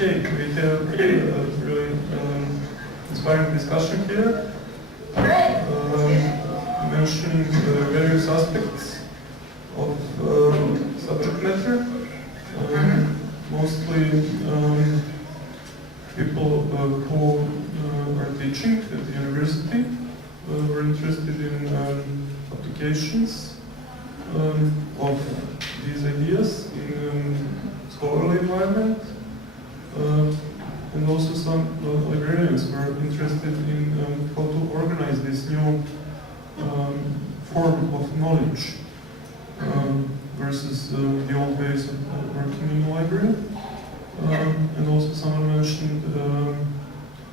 Okay, we have a really inspiring discussion here. Great. Mentioning various aspects of subject matter. Mostly people who are teaching at the university were interested in applications of these ideas in scholarly environment, and also some librarians were interested in how to organize this new form of knowledge versus the old ways of working in the library. And also someone mentioned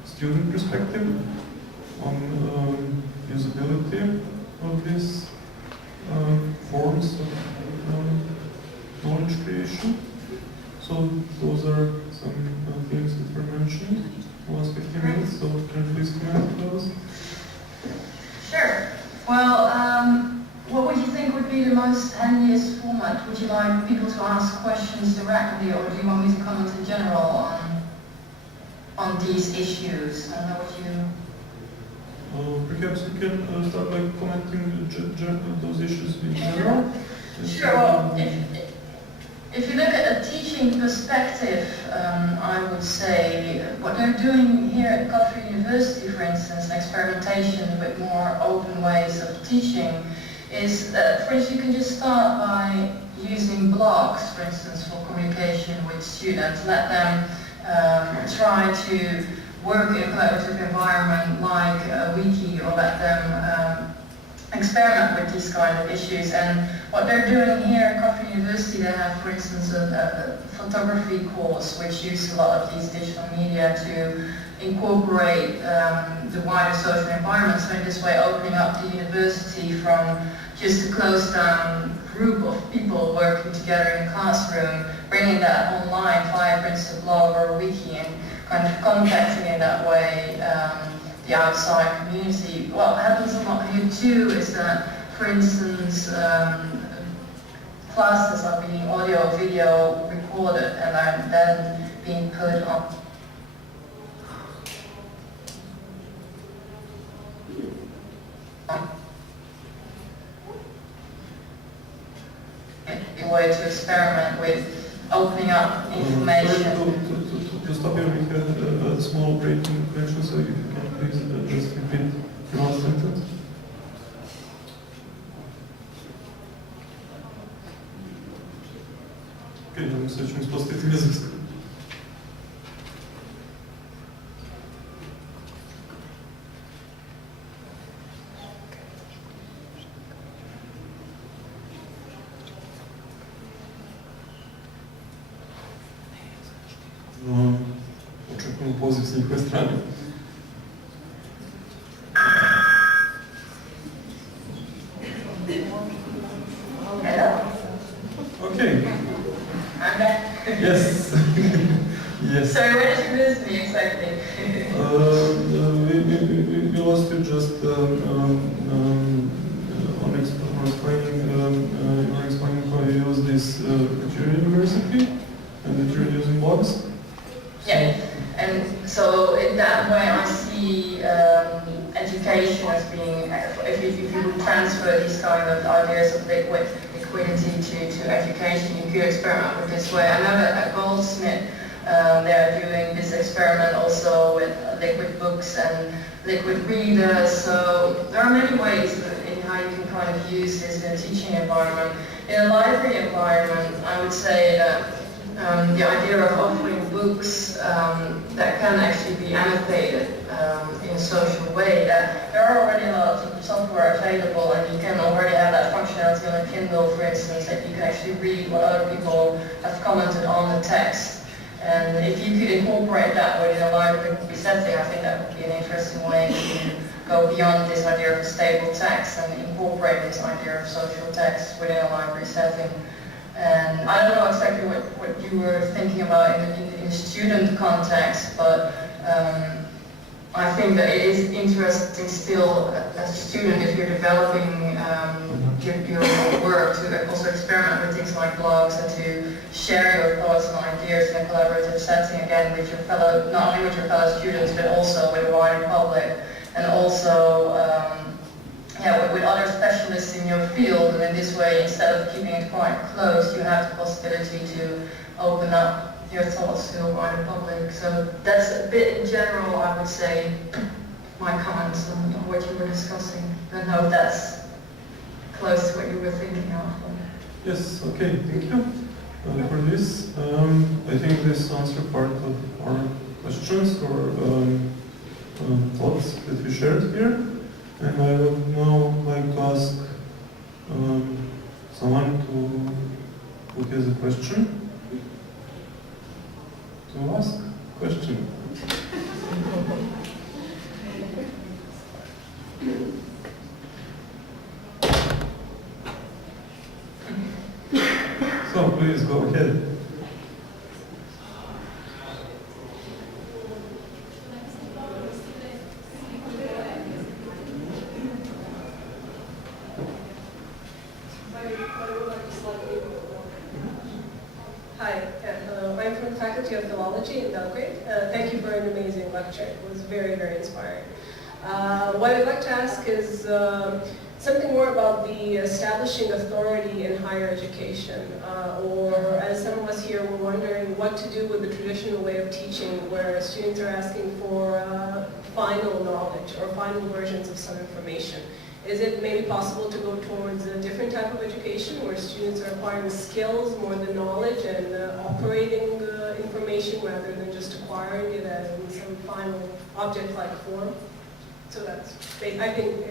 student perspective on usability of these forms of knowledge creation. So those are some things that were mentioned in the last 15 minutes, so can you please comment on those? Sure. Well, what would you think would be the most handiest format? Would you like people to ask questions directly, or do you want me to comment in general on these issues? I don't know what you... Perhaps you can start by commenting those issues in general. Sure. Well, if you look at a teaching perspective, I would say what they're doing here at Godfrey University, for instance, experimentation with more open ways of teaching, is that, for instance, you can just start by using blogs, for instance, for communication with students. Let them try to work in a collaborative environment like a wiki, or let them experiment with these kind of issues. And what they're doing here at Godfrey University, they have, for instance, a photography course which uses a lot of these digital media to incorporate the wider social environment. So in this way, opening up the university from just a closed down group of people working together in a classroom, bringing that online via, for instance, a blog or a wiki, and kind of contacting in that way the outside community. What happens a lot here too is that, for instance, classes are being audio, video recorded and are then being put on a way to experiment with opening up information. To stop here, we had a small break in connection, so if you can please just repeat the last sentence. Okay, no myślę, że po prostu jest oczekuję poziv z njihove strane. Hello? Okay. I'm back. Yes. Yes. Sorry, where did you lose me exactly? We lost you just on explaining how you use this at your university and that you're using blogs. Yeah, and so in that way I see education as being, if you would transfer these kind of ideas of liquidity to education, you could experiment with this way. I know that at Goldsmith they're doing this experiment also with liquid books and liquid readers, so there are many ways in how you can kind of use this in a teaching environment. In a library environment, I would say that the idea of offering books that can actually be annotated in a social way, that there are already a lot of software available, and you can already have that functionality on a Kindle, for instance, that you can actually read what other people have commented on the text. And if you could incorporate that within a library setting, I think that would be an interesting way to go beyond this idea of a stable text and incorporate this idea of social text within a library setting. And I don't know exactly what you were thinking about in the student context, but I think that it is interesting still as a student, if you're developing your work, to also experiment with things like blogs and to share your thoughts and ideas in a collaborative setting, again, with your fellow, not only with your fellow students, but also with the wider public, and also with other specialists in your field. And in this way, instead of keeping it quite closed, you have the possibility to open up your thoughts to the wider public. So that's a bit in general, I would say, my comments on what you were discussing. I don't know if that's close to what you were thinking of. Yes, okay, thank you for this. I think this answered part of our questions or thoughts that we shared here. And I would now like to ask someone who has a question to ask a question. So please go ahead. Hi, I'm from the Faculty of Philology in Belgrade. Thank you for an amazing lecture. It was very, very inspiring. What I'd like to ask is something more about the establishing authority in higher education, or as some of us here were wondering what to do with the traditional way of teaching where students are asking for final knowledge or final versions of some information. Is it maybe possible to go towards a different type of education where students are acquiring skills more than knowledge and operating information rather than just acquiring it in some final object-like form? So that's, I think,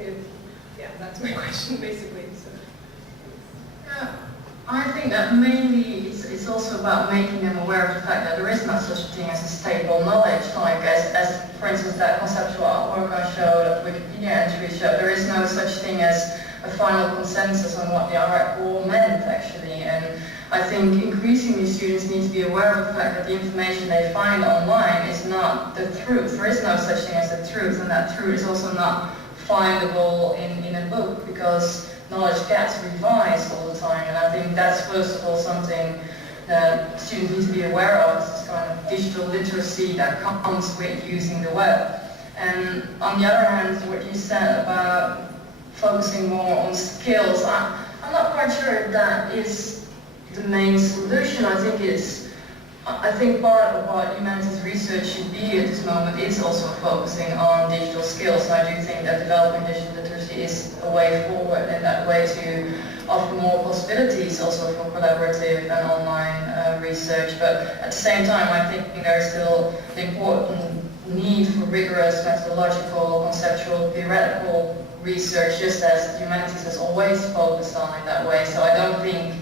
that's my question basically. So. Yeah, I think that mainly it's also about making them aware of the fact that there is no such thing as a stable knowledge. Like as for instance, that conceptual artwork I showed, that Wikipedia entry showed, there is no such thing as a final consensus on what the art all meant actually. And I think increasingly students need to be aware of the fact that the information they find online is not the truth. There is no such thing as the truth, and that truth is also not findable in a book, because knowledge gets revised all the time. And I think that's first of all something that students need to be aware of, this kind of digital literacy that comes with using the web. And on the other hand, what you said about focusing more on skills, I'm not quite sure if that is the main solution. I think part of what humanities research should be at this moment is also focusing on digital skills. And I do think that developing digital literacy is a way forward, and that way to offer more possibilities also for collaborative and online research. But at the same time, I think there's still the important need for rigorous methodological, conceptual, theoretical research, just as humanities has always focused on in that way. So I don't think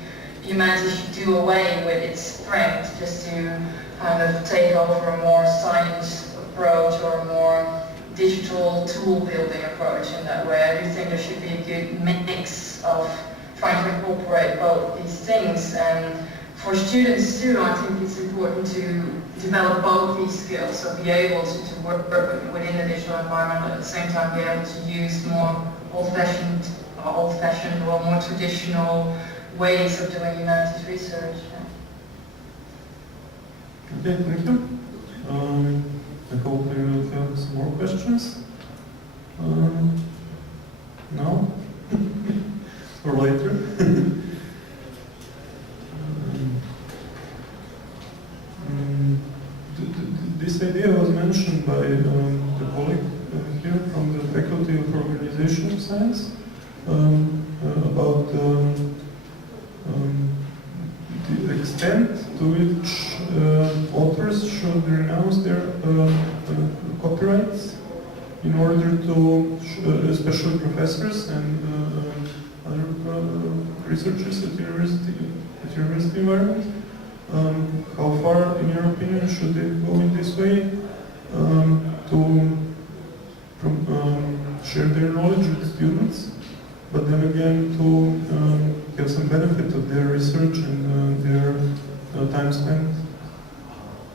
humanities should do away with its strength just to kind of take over a more science approach or a more digital tool building approach in that way. I do think there should be a good mix of trying to incorporate both these things. And for students too, I think it's important to develop both these skills, so be able to work within the digital environment, but at the same time be able to use more old-fashioned or more traditional ways of doing humanities research. Okay, thank you. I hope we will have some more questions. Now? Or later? This idea was mentioned by the colleague here from the Faculty of Organizational Science about the extent to which authors should renounce their copyrights in order to, especially professors and other researchers at university environment, how far, in your opinion, should they go in this way to share their knowledge with students, but then again to have some benefit of their research and their time spent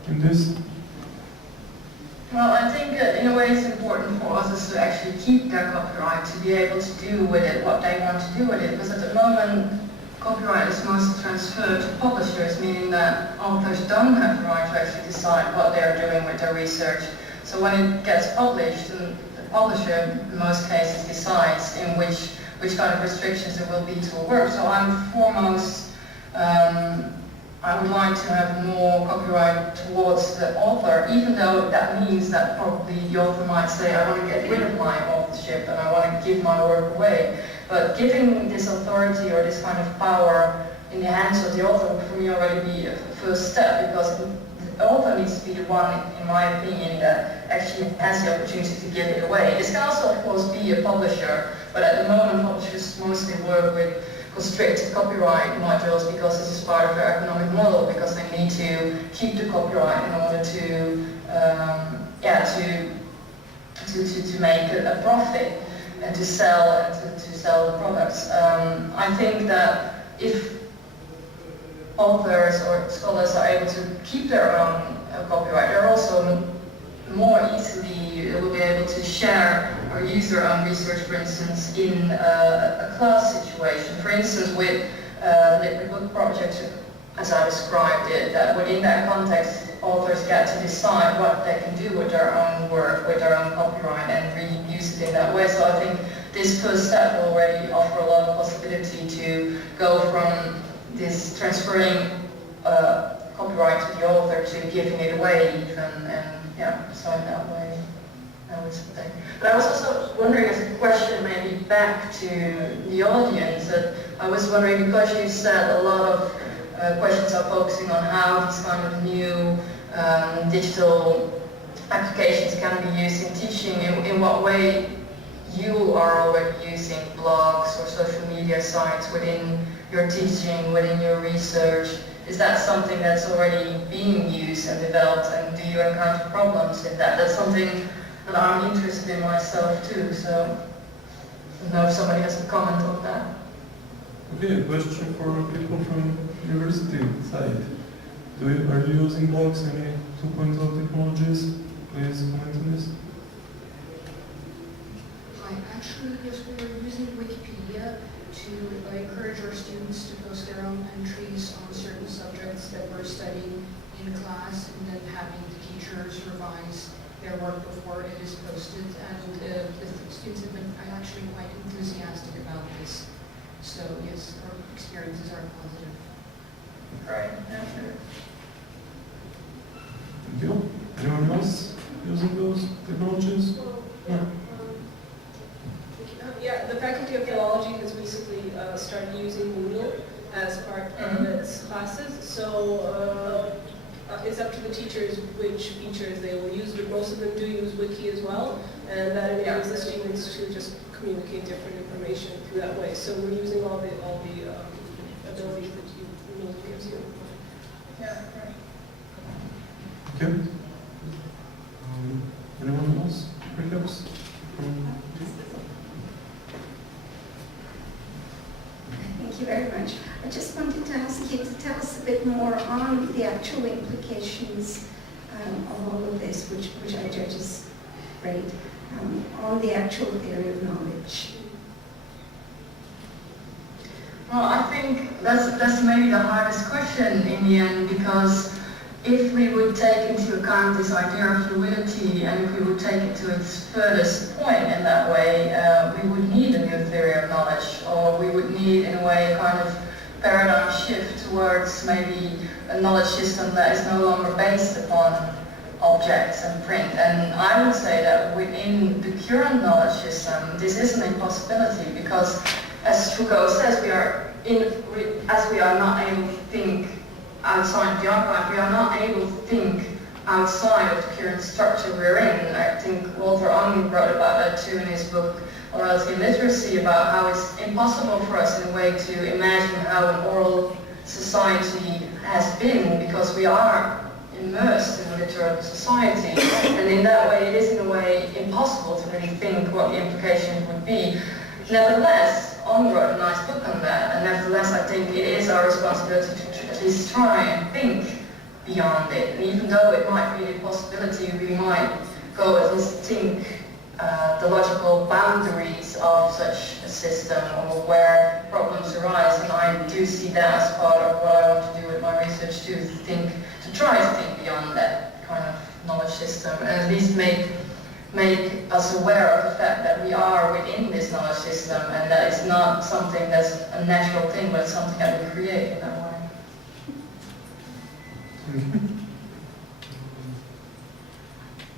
in this? Well, I think in a way it's important for authors to actually keep their copyright, to be able to do with it what they want to do with it, because at the moment copyright is mostly transferred to publishers, meaning that authors don't have the right to actually decide what they're doing with their research. So when it gets published, the publisher in most cases decides in which kind of restrictions there will be to a work. So I'm foremost, I would like to have more copyright towards the author, even though that means that probably the author might say, I want to get rid of my authorship and I want to give my work away. But giving this authority or this kind of power in the hands of the author would for me already be a first step, because the author needs to be the one, in my opinion, that actually has the opportunity to give it away. This can also, of course, be a publisher, but at the moment publishers mostly work with constricted copyright modules because this is part of their economic model, because they need to keep the copyright in order to make a profit and to sell the products. I think that if authors or scholars are able to keep their own copyright, they're also more easily will be able to share or use their own research, for instance, in a class situation. For instance, with the book project, as I described it, that within that context, authors get to decide what they can do with their own work, with their own copyright, and really use it in that way. So I think this first step will already offer a lot of possibility to go from this transferring copyright to the author to giving it away even, and so in that way, I would say. But I was also wondering, as a question maybe back to the audience, that I was wondering, because you said a lot of questions are focusing on how these kind of new digital applications can be used in teaching, in what way you are already using blogs or social media sites within your teaching, within your research. Is that something that's already being used and developed, and do you encounter problems in that? That's something that I'm interested in myself too, so I don't know if somebody has a comment on that. Okay, a question for people from university side. Are you using blogs, any 2.0 technologies? Please comment on this. Actually, yes, we were using Wikipedia to encourage our students to post their own entries on certain subjects that we're studying in class, and then having the teachers revise their work before it is posted. And the students have been actually quite enthusiastic about this. So yes, our experiences are positive. Great, yeah, sure. Thank you. Anyone else using those technologies? No. Yeah, the Faculty of Philology has recently started using Moodle as part of its classes. So it's up to the teachers which features they will use, but most of them do use Wiki as well, and that enables the students to just communicate different information through that way. So we're using all the abilities that Moodle gives you. Yeah, right. Okay. Anyone else? Recaps? Thank you very much. I just wanted to ask you to tell us a bit more on the actual implications of all of this, which I judge as great, on the actual theory of knowledge. Well, I think that's maybe the hardest question in the end, because if we would take into account this idea of fluidity, and if we would take it to its furthest point in that way, we would need a new theory of knowledge, or we would need, in a way, a kind of paradigm shift towards maybe a knowledge system that is no longer based upon objects and print. And I would say that within the current knowledge system, this is an impossibility, because as Foucault says, as we are not able to think outside the archive, we are not able to think outside of the current structure we're in. I think Walter Ong wrote about that too in his book Orality and Literacy, about how it's impossible for us in a way to imagine how an oral society has been, because we are immersed in a literal society, and in that way it is in a way impossible to really think what the implications would be. Nevertheless, Ong wrote a nice book on that, and nevertheless I think it is our responsibility to at least try and think beyond it. And even though it might be a possibility, we might go at least think the logical boundaries of such a system or where problems arise, and I do see that as part of what I want to do with my research, to try to think beyond that kind of knowledge system, and at least make us aware of the fact that we are within this knowledge system and that it's not something that's a natural thing, but something that we create in that way.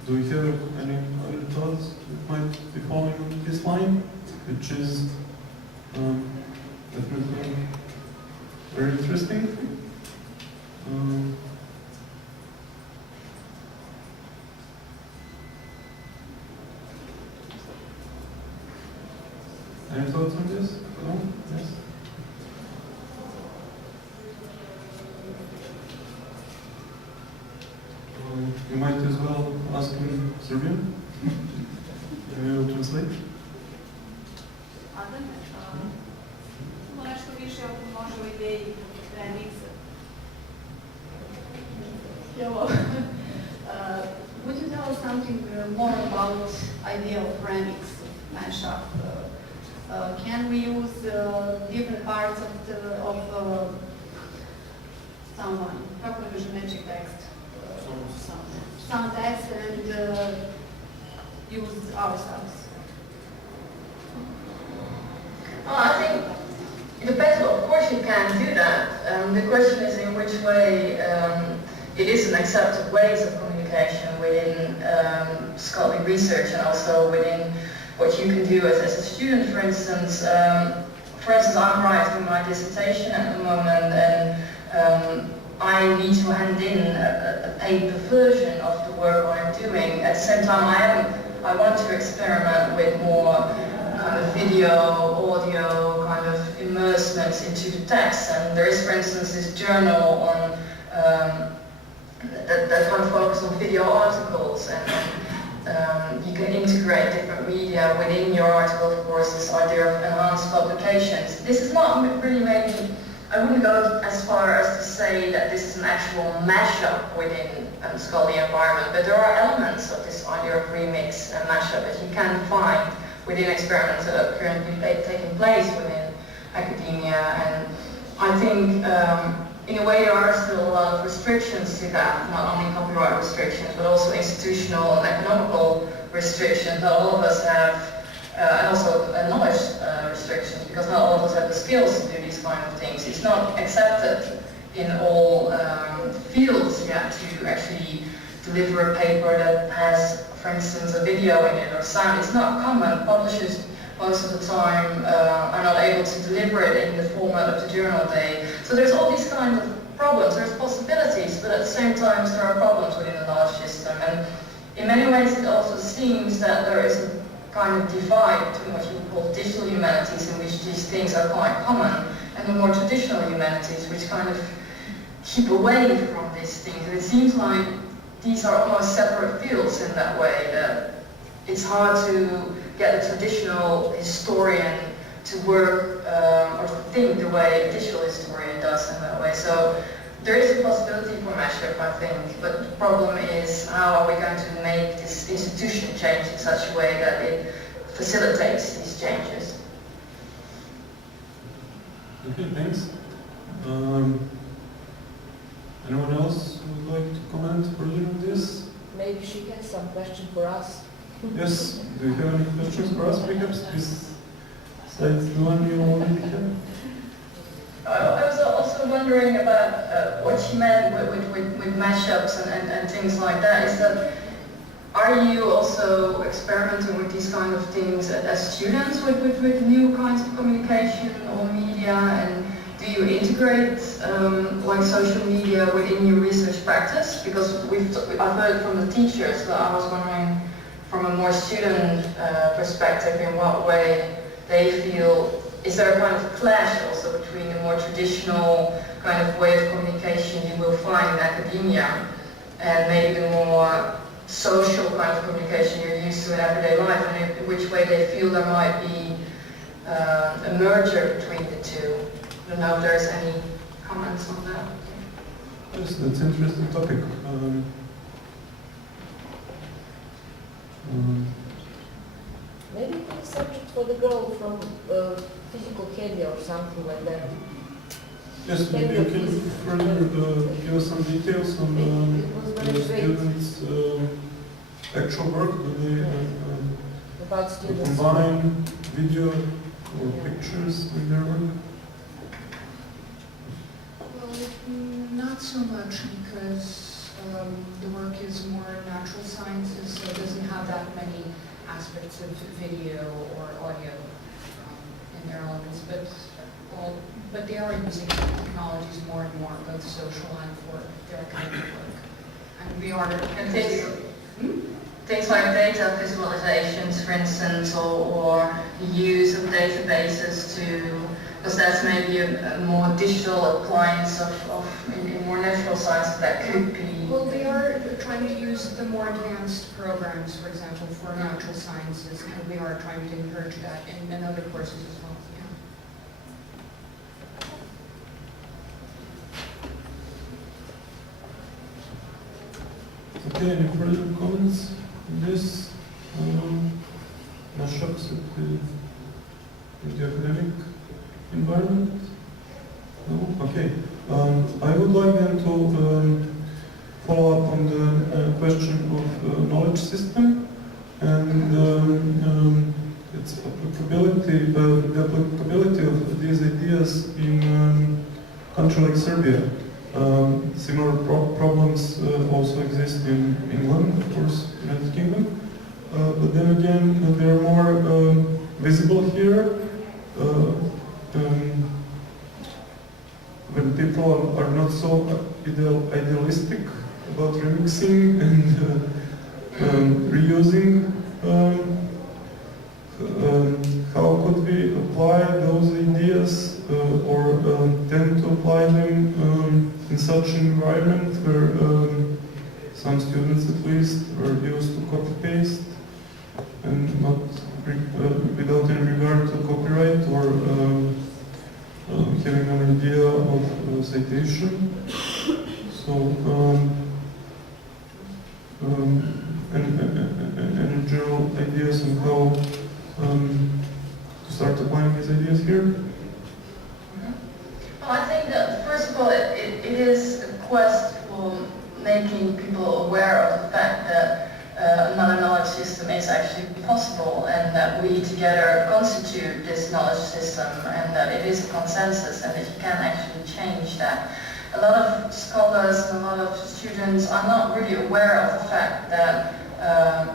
Do we have any other thoughts that might be following on this line, which is definitely very interesting? Any thoughts on this? No? Yes? You might as well ask in Serbian. You will translate. Adem, nešto više može o ideji remiksa. Would you tell us something more about idea of remix, mashup? Can we use different parts of someone? Kako da kažem, nečiji tekst? Some text and use ourselves. Well, I think it depends. Of course, you can do that. The question is in which way it is an accepted ways of communication within scholarly research, and also within what you can do as a student. For instance, I'm writing my dissertation at the moment, and I need to hand in a paper version of the work I'm doing. At the same time, I want to experiment with more kind of video, audio, kind of immersements into the text. And there is, for instance, this journal on that kind of focuses on video articles, and you can integrate different media within your article. Of course, this idea of enhanced publications. This is not really maybe. I wouldn't go as far as to say that this is an actual mashup within a scholarly environment, but there are elements of this idea of remix and mashup that you can find within experiments that are currently taking place within academia. And I think in a way there are still a lot of restrictions to that, not only copyright restrictions, but also institutional and economical restrictions that all of us have, and also knowledge restrictions, because not all of us have the skills to do these kind of things. It's not accepted in all fields yet to actually deliver a paper that has, for instance, a video in it or sound. It's not common. Publishers most of the time are not able to deliver it in the format of the journal day. So there's all these kinds of problems. There's possibilities, but at the same time there are problems within the knowledge system. And in many ways it also seems that there is a kind of divide between what you call digital humanities, in which these things are quite common, and the more traditional humanities, which kind of keep away from these things. And it seems like these are almost separate fields in that way, that it's hard to get a traditional historian to work or to think the way a digital historian does in that way. So there is a possibility for mashup, I think, but the problem is how are we going to make this institution change in such a way that it facilitates these changes. Okay, thanks. Anyone else who would like to comment further on this? Maybe she has some question for us. Yes, do you have any questions for us, perhaps? Besides the one you already have? I was also wondering about what she meant with mashups and things like that. Is that, are you also experimenting with these kind of things as students with new kinds of communication or media? And do you integrate like social media within your research practice? Because I've heard from the teachers, but I was wondering from a more student perspective in what way they feel. Is there a kind of clash also between the more traditional kind of way of communication you will find in academia and maybe the more social kind of communication you're used to in everyday life, and in which way they feel there might be a merger between the two? I don't know if there's any comments on that. Yes, that's an interesting topic. Maybe it is subject for the girl from physical chemia or something like that. Yes, maybe you can further give us some details on the students' actual work. Do they About students. combine video or pictures in their work? Well, not so much because the work is more natural sciences, so it doesn't have that many aspects of video or audio in their elements, but they are using technologies more and more, both social and for their academic work. And we are... And things like data visualizations, for instance, or the use of databases to, because that's maybe a more digital appliance in more natural sciences that could be. Well, they are trying to use the more advanced programs, for example, for natural sciences, and we are trying to encourage that in other courses as well. Yeah. Okay, any further comments on this? Shocks in the academic environment? No? Okay. I would like then to follow up on the question of knowledge system and its applicability, the applicability of these ideas in a country like Serbia. Similar problems also exist in England, of course, United Kingdom. But then again, they are more visible here when people are not so idealistic about remixing and reusing. How could we apply those ideas or tend to apply them in such an environment where some students at least are used to copy-paste and not without any regard to copyright or having an idea of citation. So, any general ideas on how to start applying these ideas here? Well, I think that first of all, it is a quest for making people aware of the fact that another knowledge system is actually possible and that we together constitute this knowledge system and that it is a consensus and that you can actually change that. A lot of scholars and a lot of students are not really aware of the fact that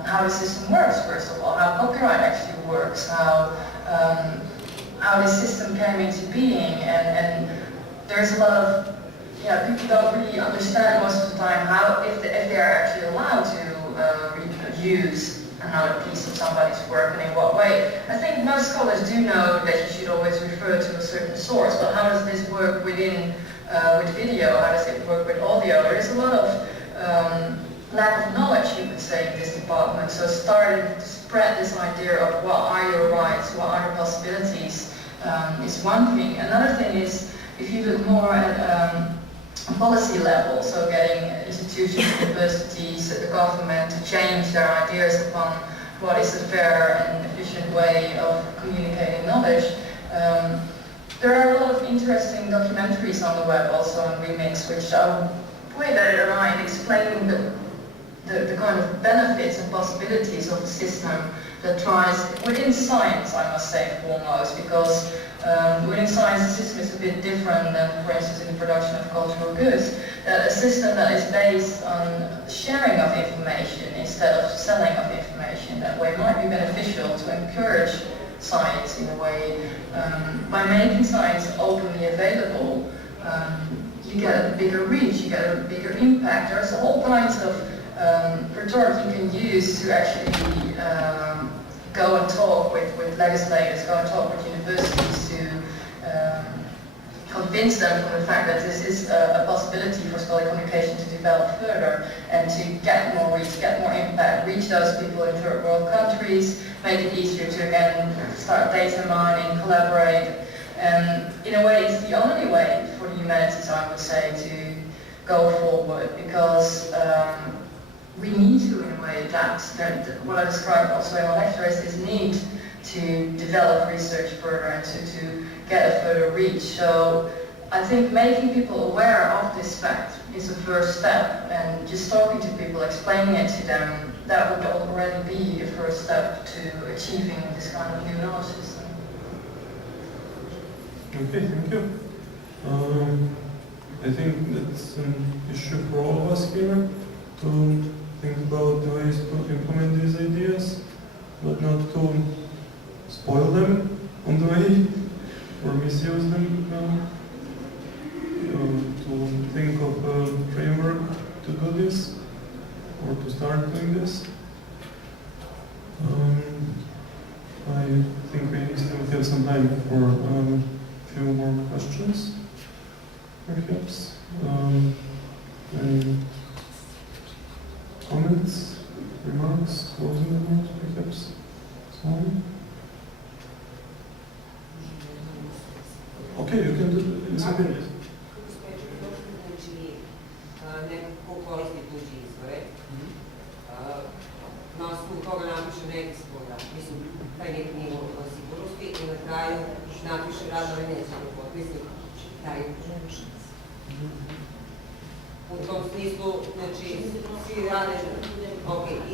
how the system works, first of all, how copyright actually works, how this system came into being, and there's a lot of, people don't really understand most of the time how, if they are actually allowed to use another piece of somebody's work and in what way. I think most scholars do know that you should always refer to a certain source, but how does this work with video? How does it work with audio? There is a lot of lack of knowledge, you could say, in this department. So starting to spread this idea of what are your rights, what are the possibilities, is one thing. Another thing is, if you look more at policy level, so getting institutions, universities, the government to change their ideas upon what is a fair and efficient way of communicating knowledge. There are a lot of interesting documentaries on the web, also on Remix, which are way better than I explaining the kind of benefits and possibilities of a system that tries, within science, I must say, foremost, because within science the system is a bit different than, for instance, in the production of cultural goods. A system that is based on sharing of information instead of selling of information, that way might be beneficial to encourage science in a way. By making science openly available, you get a bigger reach, you get a bigger impact. There's all kinds of rhetoric you can use to actually go and talk with legislators, go and talk with universities to convince them from the fact that this is a possibility for scholarly communication to develop further and to get more reach, get more impact, reach those people in third world countries, make it easier to again start data mining, collaborate. And in a way, it's the only way for the humanities, I would say, to go forward, because we need to, in a way, adapt. That what I described also in my lecture is this need to develop research further and to get a further reach. So I think making people aware of this fact is a first step, and just talking to people, explaining it to them, that would already be a first step to achieving this kind of new knowledge system. Okay, thank you. I think that's an issue for all of us here to think about the ways to implement these ideas, but not to spoil them on the way or misuse them. To think of a framework to do this or to start doing this. I think we still have some time for a few more questions, perhaps. Any comments, remarks, closing remarks, perhaps? Someone? Okay, you can do it's okay. Nekako koristi tuđi izvore. Na osnovu toga napiše neki svoj rad. Mislim, taj neki nivo sigurnosti i na kraju napiše radove nećemo potpisati. Taj u tom smislu, znači, svi rade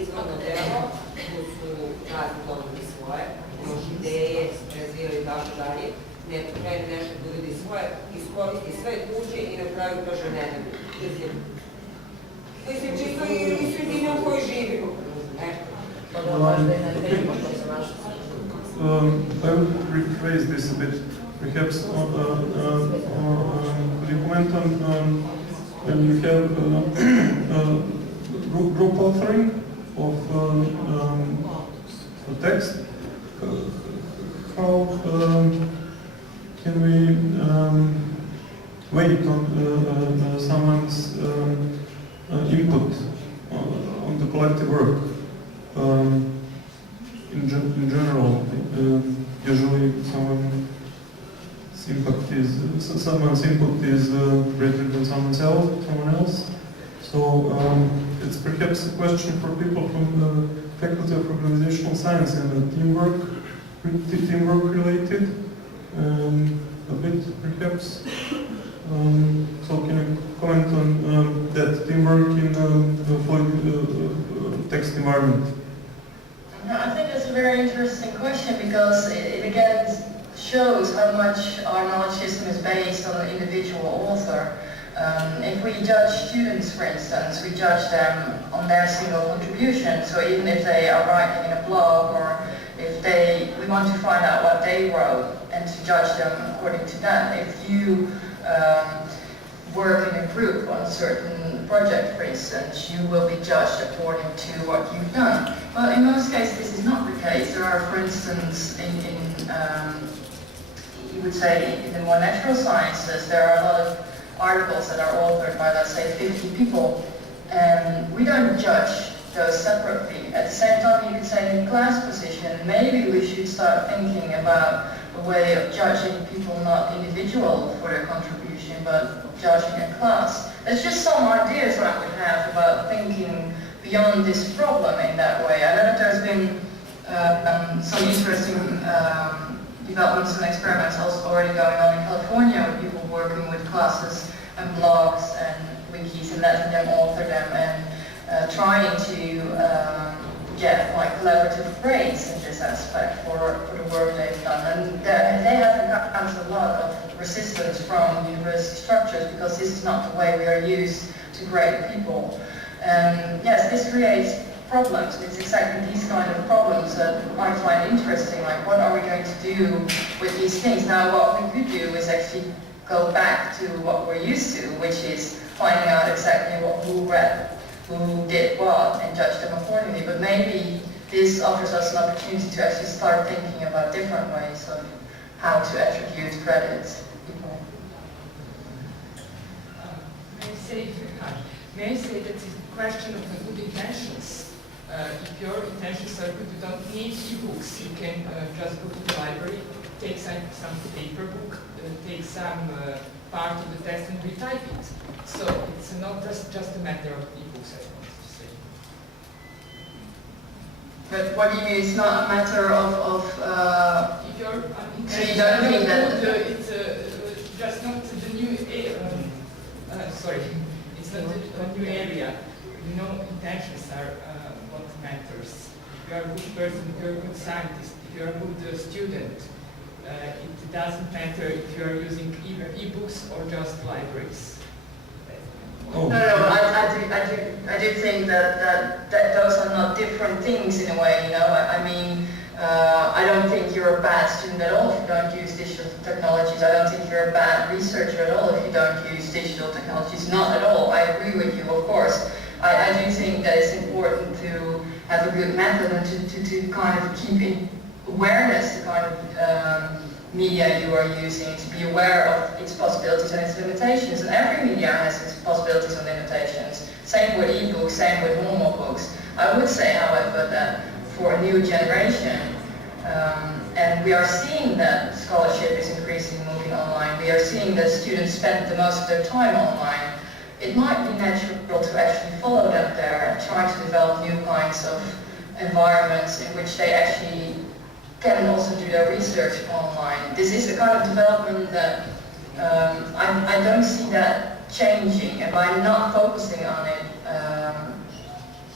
izvorno delo, tu su razni dobili svoje, još ideje, razvijali i tako dalje. Neko krene nešto da uradi svoje, iskoristi sve tuđe i na kraju kaže ne. Mislim, čisto i sredina u kojoj živimo. I would rephrase this a bit. Perhaps could you comment on when you have group authoring of a text? How can we wait on someone's input on the collective work? In general, usually someone's input is greater than someone else. So it's perhaps a question for people from the Faculty of Organizational Science and teamwork related, a bit perhaps. So can you comment on that teamwork in the fluid text environment? I think that's a very interesting question because it again shows how much our knowledge system is based on the individual author. If we judge students, for instance, we judge them on their single contribution. So even if they are writing in a blog or if we want to find out what they wrote and to judge them according to that. If you work in a group on a certain project, for instance, you will be judged according to what you've done. But in most cases, this is not the case. There are, for instance, you would say in the more natural sciences, there are a lot of articles that are authored by, let's say, 50 people, and we don't judge those separately. At the same time, you could say in class position, maybe we should start thinking about a way of judging people not individual for their contribution, but judging a class. There's just some ideas that I would have about thinking beyond this problem in that way. I know that there's been some interesting developments and experiments also already going on in California with people working with classes and blogs and wikis and letting them author them and trying to get like collaborative grades in this aspect for the work they've done. And they have encountered a lot of resistance from university structures because this is not the way we are used to grade people. And yes, this creates problems. It's exactly these kind of problems that I find interesting, like what are we going to do with these things? Now what we could do is actually go back to what we're used to, which is finding out exactly who read, who did what, and judge them accordingly. But maybe this offers us an opportunity to actually start thinking about different ways of how to attribute credit to people. May I say that it's a question of the good intentions. If your intentions are good, you don't need e-books. You can just go to the library, take some paper book, take some part of the text and retype it. So it's not just a matter of e-books, I want to say. But what do you mean? It's not a matter of If you're so you don't think that it's just not the new sorry, it's not a new area. You know, intentions are what matters. If you're a good person, if you're a good scientist, if you're a good student, it doesn't matter if you're using either e-books or just libraries. Oh. No, I do think that those are not different things in a way, you know. I mean, I don't think you're a bad student at all if you don't use digital technologies. I don't think you're a bad researcher at all if you don't use digital technologies. Not at all. I agree with you, of course. I do think that it's important to have a good method and to kind of keep in awareness the kind of media you are using, to be aware of its possibilities and its limitations. And every media has its possibilities and limitations. Same with e-books, same with normal books. I would say, however, that for a new generation, and we are seeing that scholarship is increasingly moving online. We are seeing that students spend the most of their time online. It might be natural to actually follow them there and try to develop new kinds of environments in which they actually can also do their research online. This is a kind of development that I don't see that changing, and by not focusing on it,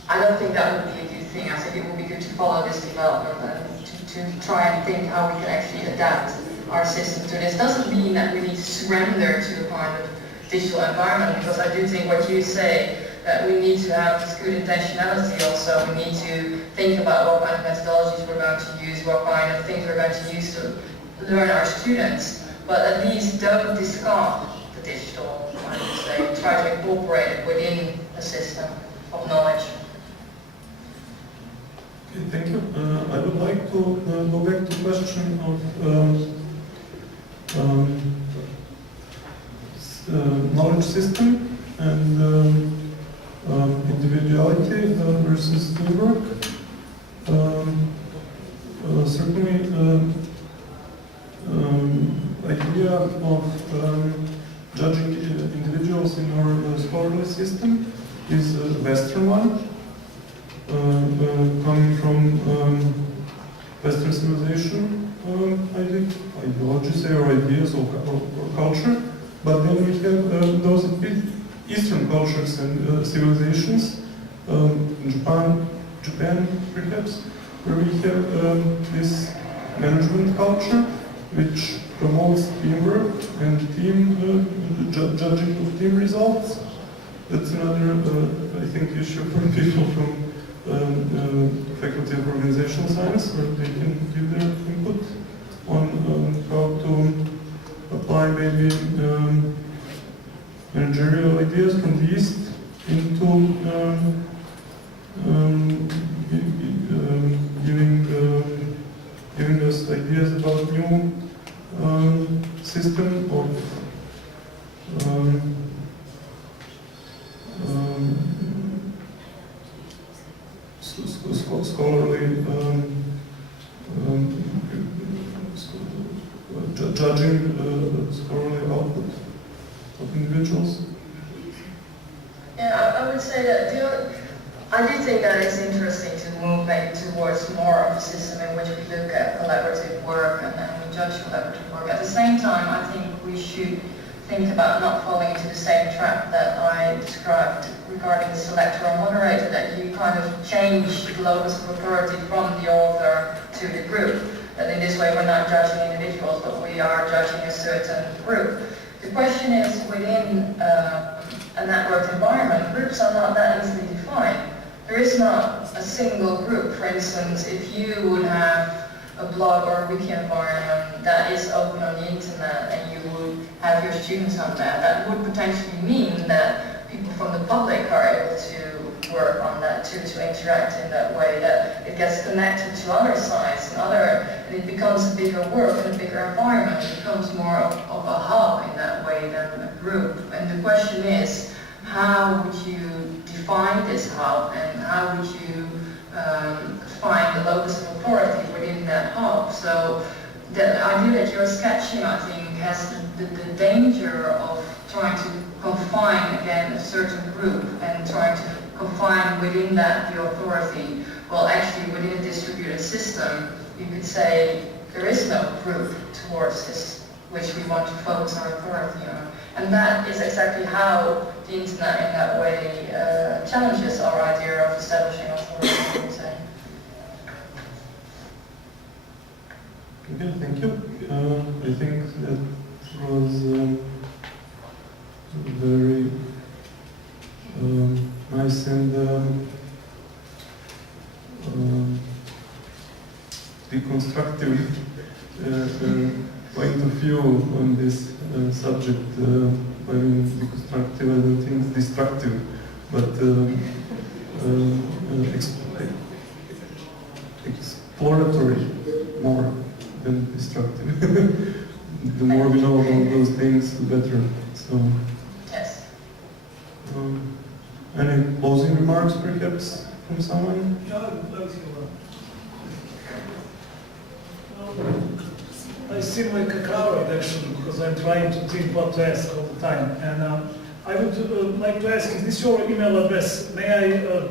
I don't think that would be a good thing. I think it would be good to follow this development and to try and think how we can actually adapt our system to this. Doesn't mean that we need to surrender to a kind of digital environment, because I do think what you say, that we need to have this good intentionality also. We need to think about what kind of methodologies we're going to use, what kind of things we're going to use to learn our students, but at least don't discard the digital, I would say. Try to incorporate it within a system of knowledge. Okay, thank you. I would like to go back to the question of knowledge system and individuality versus teamwork. Certainly, idea of judging individuals in our scholarly system is a Western one, coming from Western civilization ideologies or ideas or culture. But then we have those Eastern cultures and civilizations, Japan perhaps, where we have this management culture which promotes teamwork and team judging of team results. That's another, I think, issue for people from Faculty of Organizational Science, where they can give their input on how to apply maybe managerial ideas from the East into giving us ideas about new system of scholarly judging scholarly output of individuals. Yeah, I would say that I do think that it's interesting to move maybe towards more of a system in which we look at collaborative work and we judge collaborative work. At the same time, I think we should think about not falling into the same trap that I described regarding the selector or moderator, that you kind of change the locus of authority from the author to the group. That in this way we're not judging individuals, but we are judging a certain group. The question is, within a networked environment, groups are not that easily defined. There is not a single group. For instance, if you would have a blog or a wiki environment that is open on the internet and you would have your students on that would potentially mean that people from the public are able to work on that too, to interact in that way, that it gets connected to other sites and it becomes a bigger work and a bigger environment. It becomes more of a hub in that way than a group. And the question is, how would you define this hub, and how would you find the locus of authority within that hub? So the idea that you're sketching, I think, has the danger of trying to confine, again, a certain group and trying to confine within that the authority. Well, actually, within a distributed system, you could say there is no group towards this, which we want to focus our authority on. And that is exactly how the internet, in that way, challenges our idea of establishing authority, I would say. Okay, thank you. I think that was very nice and deconstructive point of view on this subject. I mean, deconstructive, I don't think destructive, but exploratory more than destructive. The more we know about those things, the better. So, Yes. Any closing remarks, perhaps, from someone? Yeah, I would like to. I seem like a coward actually, because I'm trying to think what to ask all the time. And I would like to ask, is this your email address? May I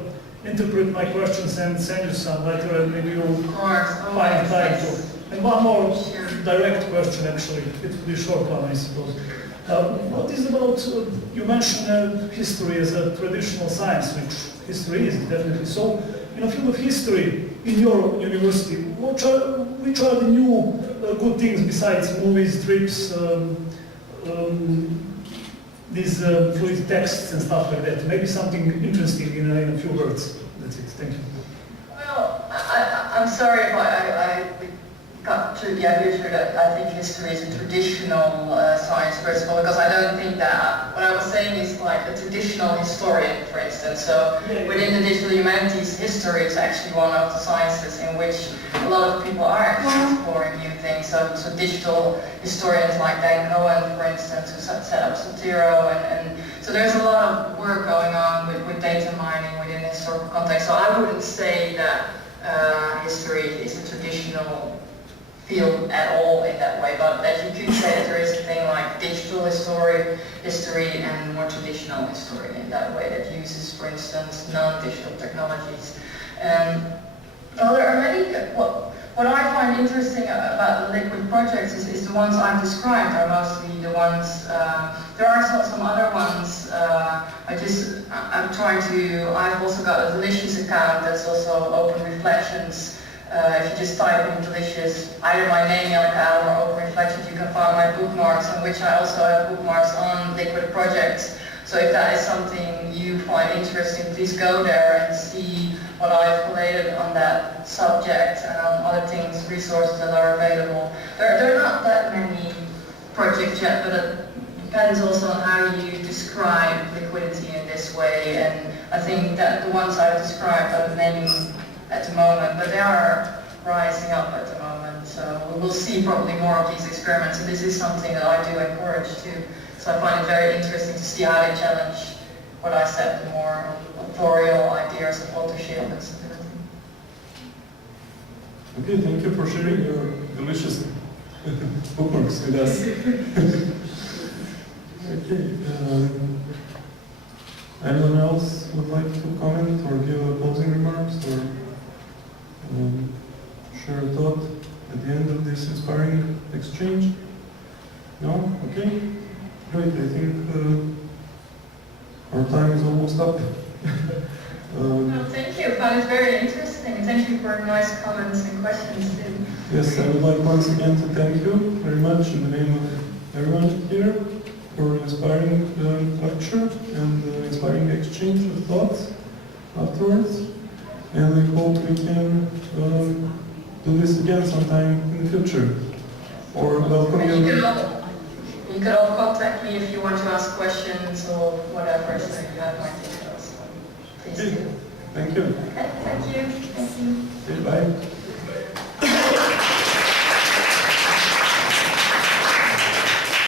interpret my questions and send you some letter, and maybe you'll find time to. And one more direct question actually, it will be a short one I suppose. What is about, you mentioned history as a traditional science, which history is definitely so. In a field of history, in your university, which are the new good things besides movies, trips, these fluid texts and stuff like that? Maybe something interesting in a few words. That's it. Thank you. Well, I'm sorry if I got to the idea that I think history is a traditional science, first of all, because I don't think that. What I was saying is like a traditional historian, for instance. So within the digital humanities, history is actually one of the sciences in which a lot of people are actually exploring new things. So digital historians like Dan Cohen, for instance, who set up Zotero, and so there's a lot of work going on with data mining within the historical context. So I wouldn't say that history is a traditional field at all in that way, but that you could say that there is a thing like digital history and more traditional history in that way that uses, for instance, non-digital technologies. And well, there are many, what I find interesting about the liquid projects is the ones I've described are mostly the ones, there are some other ones, I've also got a Delicious account that's also open reflections. If you just type in Delicious, either my name, Janneke Adema, or Open Reflections, you can find my bookmarks, on which I also have bookmarks on liquid projects. So if that is something you find interesting, please go there and see what I've collated on that subject and on other things, resources that are available. There are not that many projects yet, but it depends also on how you describe liquidity in this way. And I think that the ones I've described are many at the moment, but they are rising up at the moment. So we will see probably more of these experiments, and this is something that I do encourage too. So I find it very interesting to see how they challenge what I said, the more authorial ideas of authorship and stability. Okay, thank you for sharing your delicious bookmarks with us. Okay, anyone else would like to comment or give a closing remarks or share a thought at the end of this inspiring exchange? No? Okay. Great. I think our time is almost up. Well, thank you. I found it very interesting. Thank you for nice comments and questions too. Yes, I would like once again to thank you very much in the name of everyone here for inspiring lecture and inspiring exchange of thoughts afterwards. And I hope we can do this again sometime in the future. Or welcome you. You can all contact me if you want to ask questions or whatever, so you have my details. Please do. Thank you. Okay, thank you. Thank you. Okay, bye.